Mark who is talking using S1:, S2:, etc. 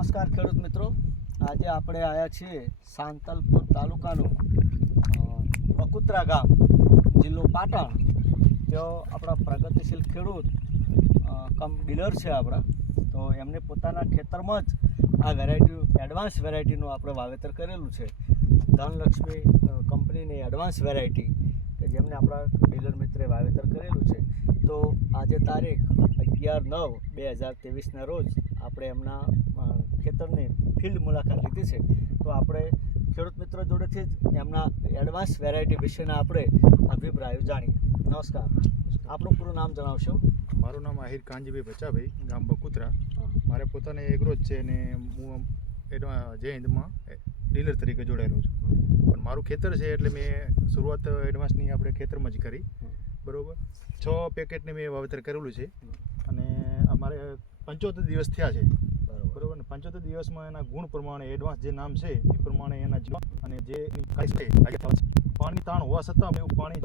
S1: નમસ્કાર ખેડૂત મિત્રો. આજે આપણે આવ્યા છીએ સાંતલપુર તાલુકાનું બકુત્રા ગામ, જિલ્લો પાટણ. તેઓ આપણા પ્રગતિશીલ ખેડૂત કમ ડીલર છે આપણા. તો એમને પોતાના ખેતરમાં જ આ વેરાયટી એડવાન્સ વેરાયટીનું આપણે વાવેતર કરેલું છે. ધનલક્ષ્મી કંપનીની એડવાન્સ વેરાયટી કે જેમને આપણા ડીલર મિત્રે વાવેતર કરેલું છે. તો આજે તારીખ અગિયાર નવ બે હજાર ત્રેવીસના રોજ આપણે એમના ખેતરની ફિલ્ડ મુલાકાત લીધી છે. તો આપણે ખેડૂત મિત્રો જોડેથી જ એમના એડવાન્સ વેરાયટી વિશેના આપણે અભિપ્રાયો જાણીએ. નમસ્કાર. આપણું પૂરું નામ જણાવશો?
S2: મારું નામ આહિર કાંજીભાઈ બચાભાઈ ગામ બકુતરા મારે પોતાને એગ્રો જ છે અને હું એડવા જય હિન્દમાં ડીલર તરીકે જોડાયેલો છું. પણ મારું ખેતર છે એટલે મેં શરૂઆત એડવાન્સની આપણે ખેતરમાં જ કરી. બરાબર? છ પેકેટને મેં વાવેતર કરેલું છે. અને અમારે પંચોતેર દિવસ થયા છે. બરોબર પંચોતેર દિવસમાં એના ગુણ પ્રમાણે એડવાન્સ જે નામ છે, એ પ્રમાણે એના જીવન અને જે પાણી તાણ હોવા છતાં એવું પાણી